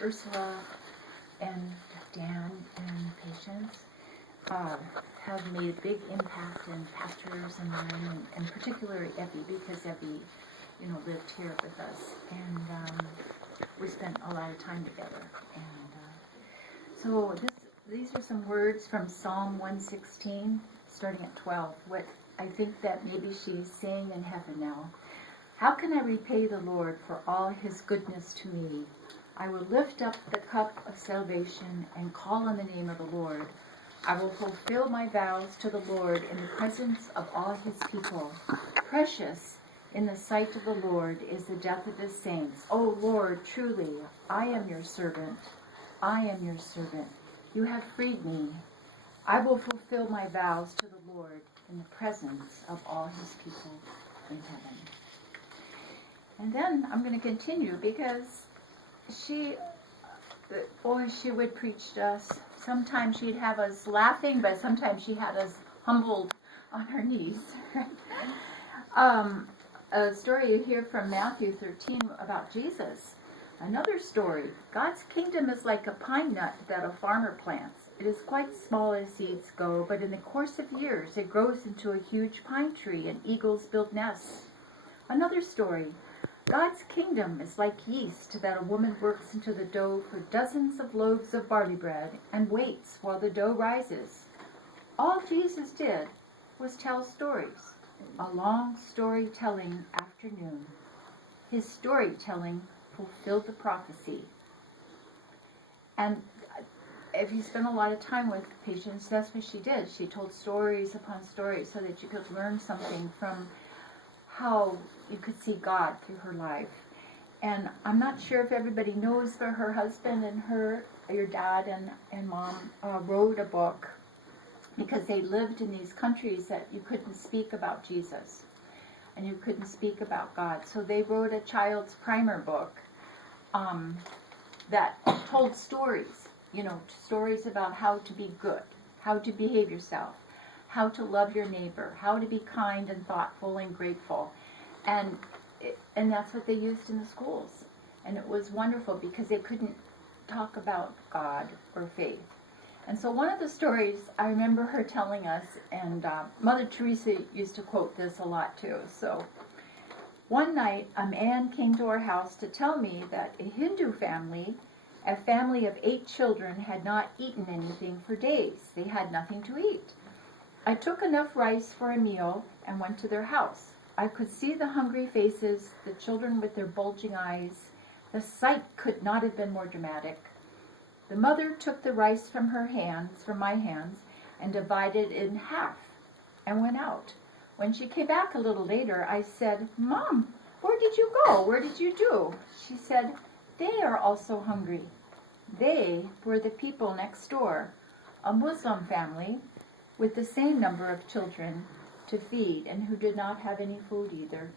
Ursula and Dan and Patience have made a big impact in pastors and mine, and particularly Evie, because Evie, lived here with us, and we spent a lot of time together. And so these are some words from Psalm 116, starting at 12. What I think that maybe she's saying in heaven now. How can I repay the Lord for all his goodness to me? I will lift up the cup of salvation and call on the name of the Lord. I will fulfill my vows to the Lord in the presence of all his people. Precious in the sight of the Lord is the death of his saints. O Lord, truly, I am your servant. I am your servant. You have freed me. I will fulfill my vows to the Lord in the presence of all his people in heaven. And then I'm going to continue, because she would preach to us. Sometimes she'd have us laughing, but sometimes she had us humbled on her knees. A story you hear from Matthew 13 about Jesus. Another story. God's kingdom is like a pine nut that a farmer plants. It is quite small as seeds go, but in the course of years it grows into a huge pine tree, and eagles build nests. Another story. God's kingdom is like yeast that a woman works into the dough for dozens of loaves of barley bread and waits while the dough rises. All Jesus did was tell stories, a long storytelling afternoon. His storytelling fulfilled the prophecy. And if you spend a lot of time with Patience, that's what she did. She told stories upon stories so that you could learn something from how you could see God through her life. And I'm not sure if everybody knows, but her husband and your dad and mom wrote a book, because they lived in these countries that you couldn't speak about Jesus and you couldn't speak about God. So they wrote a child's primer book that told stories, stories about how to be good, how to behave yourself, how to love your neighbor, how to be kind and thoughtful and grateful. And that's what they used in the schools. And it was wonderful, because they couldn't talk about God or faith. And so one of the stories I remember her telling us, and Mother Teresa used to quote this a lot too. So one night a man came to our house to tell me that a Hindu family, a family of 8 children, had not eaten anything for days. They had nothing to eat. I took enough rice for a meal and went to their house. I could see the hungry faces, the children with their bulging eyes. The sight could not have been more dramatic. The mother took the rice from my hands, and divided it in half and went out. When she came back a little later, I said, "Mom, where did you go? What did you do?" She said, "They are also hungry." They were the people next door, a Muslim family with the same number of children to feed, and who did not have any food either.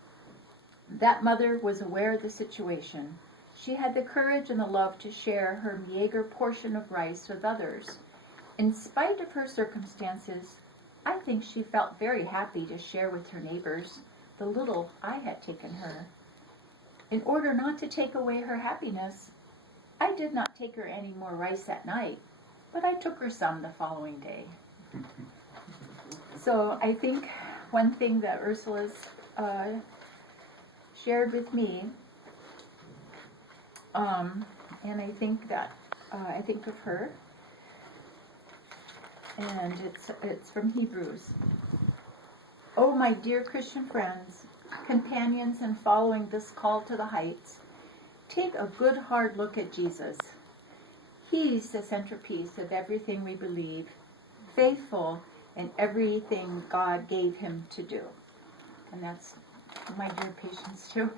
That mother was aware of the situation. She had the courage and the love to share her meager portion of rice with others. In spite of her circumstances, I think she felt very happy to share with her neighbors the little I had taken her. In order not to take away her happiness, I did not take her any more rice that night, but I took her some the following day. So I think one thing that Ursula's shared with me, and I think that I think of her, and it's from Hebrews. Oh, my dear Christian friends, companions in following this call to the heights, take a good hard look at Jesus. He's the centerpiece of everything we believe, faithful in everything God gave him to do. And that's my dear Patience too.